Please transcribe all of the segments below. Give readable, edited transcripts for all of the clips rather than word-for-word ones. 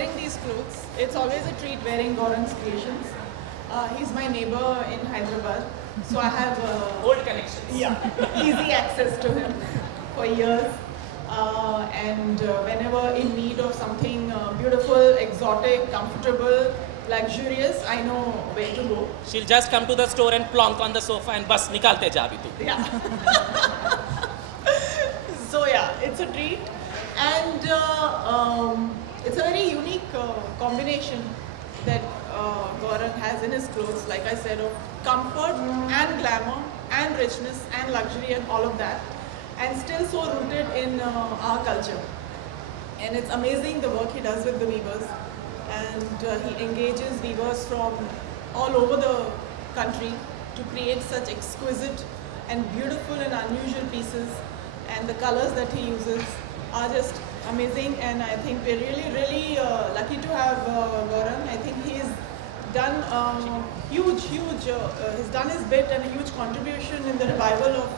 wearing these clothes. It's always a treat wearing Gauran's creations. He's my neighbor in Hyderabad, so I have Old connections. easy access to him for years. And whenever in need of something beautiful, exotic, comfortable, luxurious, I know where to go. She'll just come to the store and plonk on the sofa and bas nikalte ja abhi tu. Yeah. So yeah, it's a treat, and it's a very unique combination that Gauran has in his clothes. Like I said, of comfort and glamour and richness and luxury and all of that, and still so rooted in our culture. And it's amazing the work he does with the weavers, and he engages weavers from all over the country to create such exquisite and beautiful and unusual pieces, and the colors that he uses are just amazing. And I think we're really lucky to have Gauran. I think he's done he's done his bit and a huge contribution in the revival of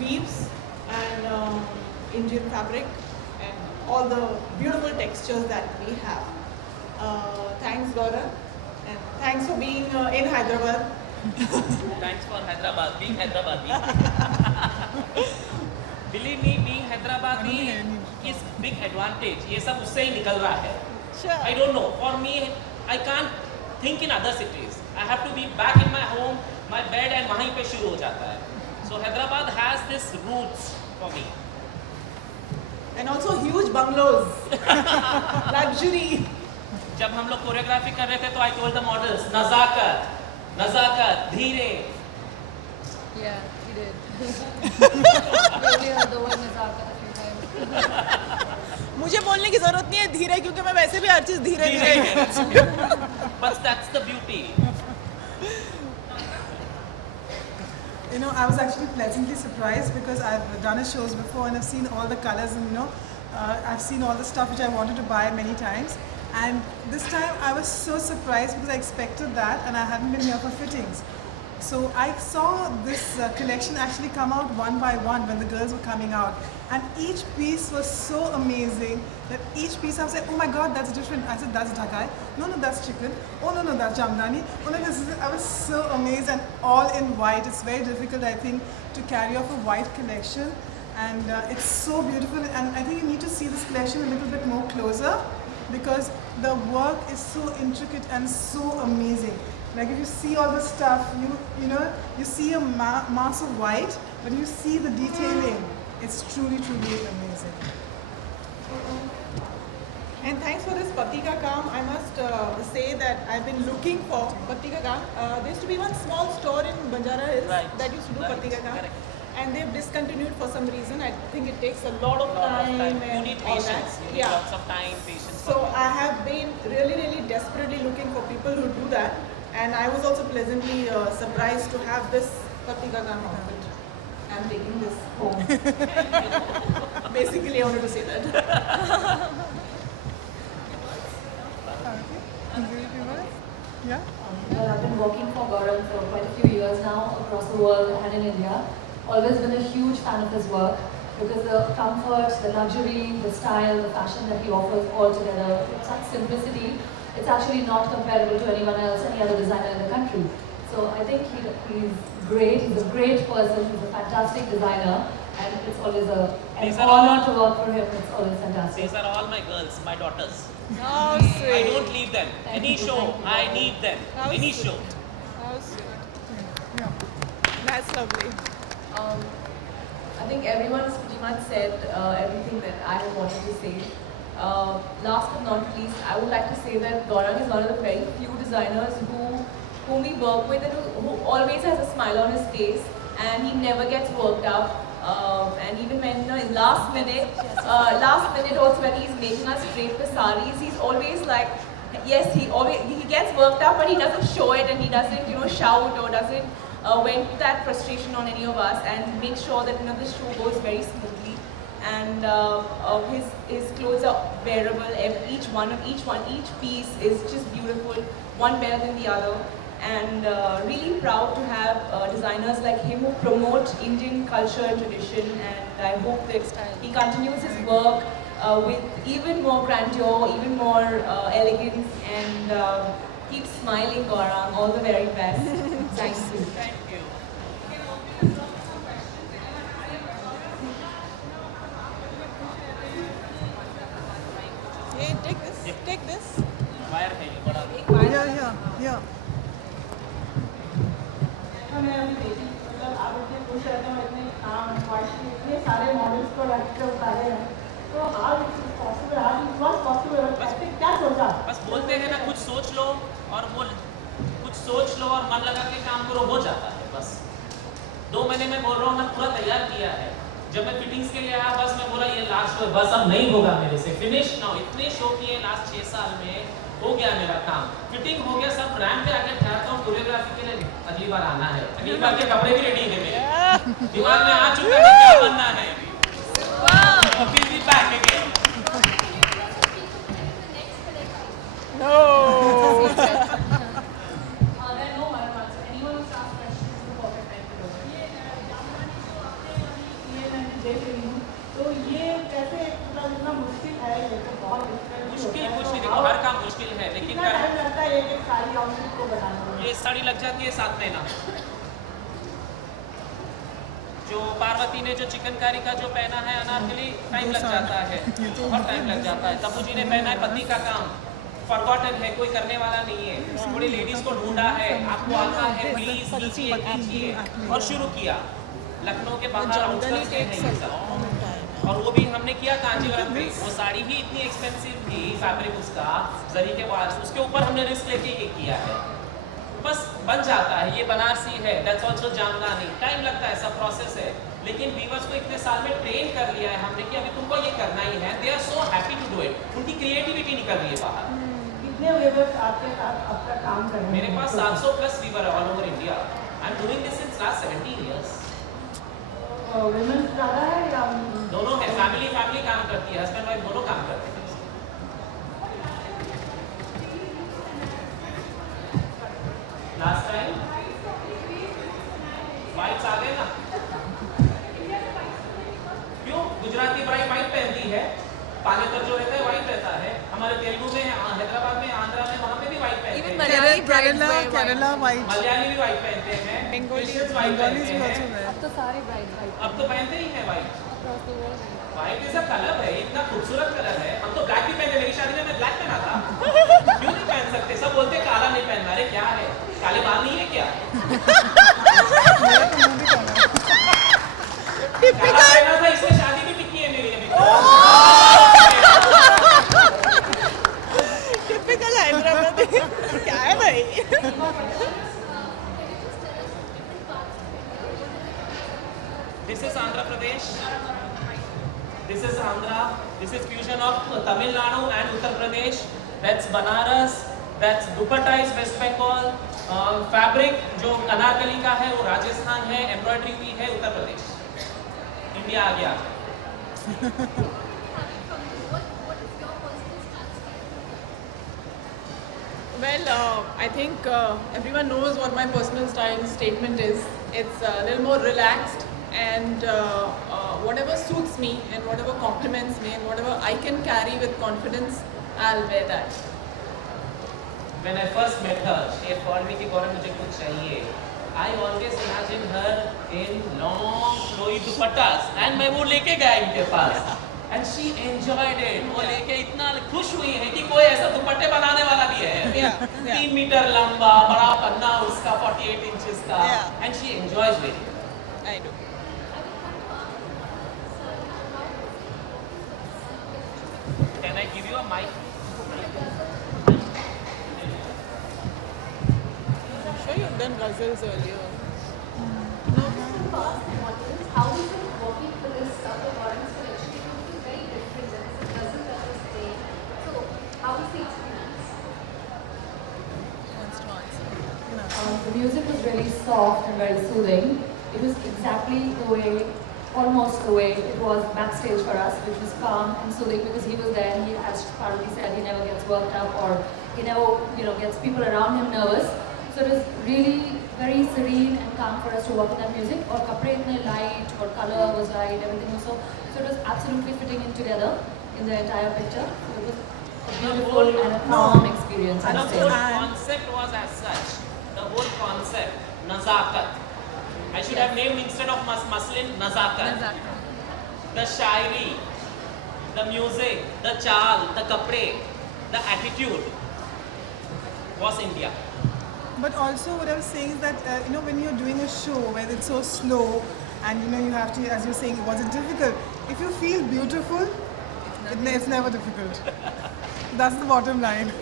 weaves and Indian fabric and all the beautiful textures that we have. Thanks, Gauran, and thanks for being in Hyderabad. Thanks for Hyderabad, being Hyderabadi. Believe me, being Hyderabadi is big advantage. ये सब उससे ही निकल रहा है. Sure. I don't know. For me, I can't think in other cities. I have to be back in my home, my bed, and वहीं पे शुरू हो जाता है. So Hyderabad has this roots for me. And also huge bungalows, luxury. जब हम लोग choreography कर रहे थे तो I told the models नजाकत धीरे. Yeah, he did. We only heard the word Nazaka a few times. मुझे बोलने की जरूरत नहीं है धीरे, क्योंकि मैं वैसे भी हर चीज धीरे धीरे. But that's the beauty. You know, I was actually pleasantly surprised because I've done his shows before and I've seen all the colors and I've seen all the stuff which I wanted to buy many times. And this time I was so surprised because I expected that and I hadn't been here for fittings. So I saw this collection actually come out one by one when the girls were coming out. And each piece was so amazing that each piece I was like, oh my god, that's different. I said, that's Dhakai. No, that's chicken. Oh no, that's Jamdani. Oh no, this is it. I was so amazed, and all in white. It's very difficult, I think, to carry off a white collection. And it's so beautiful. And I think you need to see this collection a little bit more closer because the work is so intricate and so amazing. Like if you see all the stuff, you see a mass of white, but you see the detailing. It's truly amazing. And thanks for this Patika Kam. I must say that I've been looking for Patika Kam. There used to be one small store in Banjara Hills that used to do Patika Kam. And they've discontinued for some reason. I think it takes a lot of time. You need all patience. that. You need lots of time, patience. So I have been really desperately looking for people who do that. And I was also pleasantly surprised to have this Patika Kam outfit. I'm taking this home. Basically, I wanted to say that. Yeah? Well, I've been working for Gauran for quite a few years now across the world and in India. Always been a huge fan of his work because the comfort, the luxury, the style, the fashion that he offers all together, with such simplicity, it's actually not comparable to anyone else, any other designer in the country. So I think he's great, he's a great person, he's a fantastic designer, and it's always an honor to work for him. It's always fantastic. These are all my girls, my daughters. Oh, sweet. I don't leave them. Any show, I need them. How Any sweet. show. How sweet. That's lovely. I think everyone's pretty much said everything that I have wanted to say. Last but not least, I would like to say that Gauran is one of the very few designers whom we work with and who always has a smile on his face, and he never gets worked up. And even when in last minute also when he's making us drape the saris, he's always like, yes, he gets worked up, but he doesn't show it and he doesn't shout or doesn't vent that frustration on any of us, and make sure that the show goes very smoothly. And his clothes are wearable. Each piece is just beautiful, one better than the other. And really proud to have designers like him who promote Indian culture and tradition, and I hope that he continues his work with even more grandeur, even more elegance, and keep smiling, Gaurang. All the very best. Thank you. Thank you. Hey, take this. Yeah. Take this. Wire है ये बड़ा Yeah. मैं अभी देखी मतलब आप इतने खुश रहते हो इतने काम इतने सारे मॉडल्स को रख के उतारे हैं तो how it is possible how it was possible कैसे क्या सोचा बस बोलते हैं ना कुछ सोच लो और वो कुछ सोच लो और मन लगा के काम करो, हो जाता है। बस 2 महीने में बोल रहा हूँ मैं पूरा तैयार किया है। जब मैं फिटिंग्स के लिए आया बस मैं बोला ये लास्ट शो है, बस अब नहीं होगा मेरे से, फिनिश नाउ। इतने शो किए लास्ट 6 साल में, हो गया मेरा काम, फिटिंग हो गया, सब रैंप पे आके ठहरता हूँ कोरियोग्राफी के लिए। अगली बार आना है, अगली बार के कपड़े भी रेडी है मेरे, दिमाग में आ चुका है क्या बनना है। और फिर भी back again. No. There are no one answer. Anyone who asks questions is the perfect time to do it. ये जापानी जो आपने अभी ये मैं देख रही हूँ तो ये कैसे मतलब इतना मुश्किल है ये तो बहुत डिफिकल्ट मुश्किल कुछ नहीं, देखो हर काम मुश्किल है, लेकिन कितना टाइम लगता है एक साड़ी आउटफिट को बनाने में ये साड़ी लग जाती है 7 महीना। जो पार्वती ने जो चिकनकारी का जो पहना है अनारकली, टाइम लग जाता है, बहुत टाइम लग जाता है। तब्बू जी ने पहना है पति का काम, फॉरगॉटन है, कोई करने वाला नहीं है। थोड़ी लेडीज को ढूंढा है, आपको आता है प्लीज कीजिए कीजिए, और शुरू किया। लखनऊ के बाहर Generally outskirts में takes है a ये सब। long time. और वो भी हमने किया कांजीवरम पे। वो साड़ी ही इतनी एक्सपेंसिव थी, फैब्रिक उसका जरी के बाद, उसके ऊपर हमने रिस्क लेके ये किया है। बस बन जाता है, ये बनारसी है, दैट्स आल्सो जामदानी, टाइम लगता है, सब प्रोसेस है। लेकिन वीवर्स को इतने साल में ट्रेन कर लिया है हमने कि अभी तुमको ये करना ही है। They are so happy to do it, उनकी क्रिएटिविटी निकल रही है बाहर। कितने वेवर्स आपके साथ आपका काम कर रहे हैं मेरे पास 700 प्लस वीवर है all over India. I am doing this since last 17 years. Womens ज़्यादा है या दोनों है, फैमिली काम करती है, हस्बैंड वाइफ दोनों काम करते हैं। लास्ट टाइम वाइट्स आ गए ना, क्यों? गुजराती ब्राइड वाइट पहनती है, पानेतर जो रहता है वाइट रहता है, हमारे तेलुगु में, हैदराबाद में, आंध्रा में, वहाँ पे भी वाइट पहनते Even हैं। Malayali brides wear white. Kerala white. Malayali भी वाइट पहनते हैं, Bengalis Christians white Bengalis पहनते भी also हैं। wear. अब तो सारे ब्राइड वाइट अब तो पहनते ही हैं white. across the world. White is a colour है, इतना खूबसूरत कलर है। हम तो ब्लैक भी पहनते, मेरी शादी में मैं ब्लैक पहना था। क्यों नहीं पहन सकते? सब बोलते हैं काला नहीं पहनना। अरे क्या है, काले बाल नहीं है क्या? काला पहना था, इसलिए शादी भी टिकी है मेरी अभी तो। Typical Hyderabadi. क्या है भाई? This is Andhra Pradesh. This is Andhra. This is fusion of Tamil Nadu and Uttar Pradesh. That's Banaras. That's dupatta is West Bengal. Fabric जो अनारकली का है वो राजस्थान है, एम्ब्रॉयडरी भी है उत्तर प्रदेश। इंडिया आ गया। Well, I think everyone knows what my personal style statement is. It's a little more relaxed, and whatever suits me and whatever compliments me and whatever I can carry with confidence, I'll wear that. When I first met her, she had called me कि गौरव मुझे कुछ चाहिए। I always imagine her in long flowy dupattas, and मैं वो लेके गया इनके पास, and she enjoyed it. वो लेके इतना खुश हुई है कि कोई ऐसा दुपट्टे बनाने वाला भी है। Yeah, yeah. 3 मीटर लंबा, बड़ा पन्ना उसका, 48 इंचेस का, Yeah. and she enjoys wearing it. I do. Can I give you a mic? I'm sure you've done ghazals earlier. How is it working for this South Orange collection? It is very different. It doesn't have the same. So, how is the experience? Wants to answer. The music was really soft and very soothing. It was exactly the way, almost the way it was backstage for us, which was calm and soothing because he was there and he, as Parvati said, he never gets worked up or he never, gets people around him nervous. So it was really very serene and calm for us to work in that music. Or kapre itne light, or color was light, everything was so it was absolutely fitting in together. in the entire picture. So it was a The beautiful whole- and a calm experience. The I'd whole say. concept was as such. The whole concept, nazakat. I should have named instead of muslin, nazakat. The shairi, the music, the chal, the kapre, the attitude was India. But also what I'm saying is that, when you're doing a show where it's so slow and, you have to, as you're saying, was it difficult? If you feel beautiful, it's never difficult. That's the bottom line.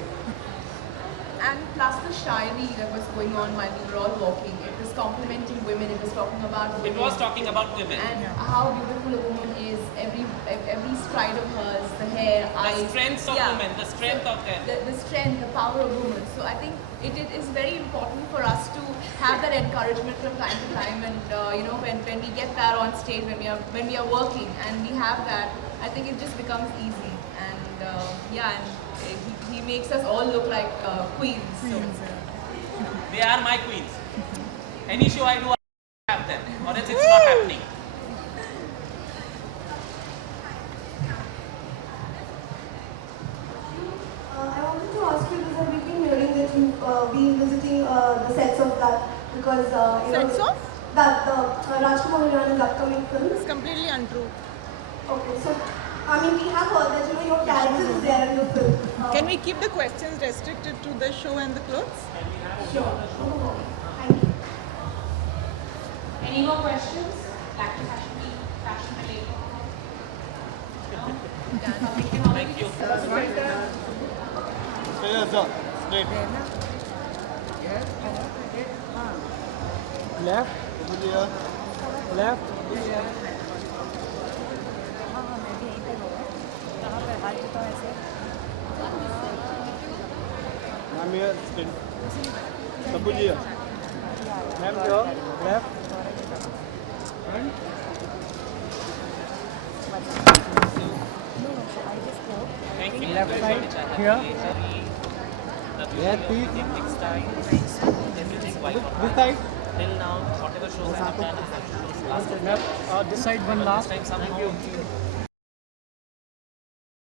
And plus the shairi that was going on while we were all walking, it was complimenting women, it was talking about women. It was talking about women. And how beautiful a woman is, every stride of hers, the hair, eyes. The strength of women, the strength of them. The strength, the power of women. So I think it is very important for us to have that encouragement from time to time, and when we get that on stage, when we are working, and we have that, I think it just becomes easy. And he makes us all look like queens. So. Queens, yeah. They are my queens. Any show I do, I have them, or else it's not happening. I wanted to ask you because we've been hearing that you've been visiting the sets of that because Sets of? that the Rajkumar Hirani's upcoming film. It's completely untrue. Okay, so we have heard that your character is there in the film. Can we keep the questions restricted to the show and the clothes? Sure. Thank you. Any more questions? Black to fashion week, fashion related? No? Thank you. I'm here, straight. Saboo ji. Ma'am, your left. And Thank you. Left side, here. Yeah, please. Everything white. This side. Till now, whatever shows I have done, I have shown last time. Left. This side, one last. This time somehow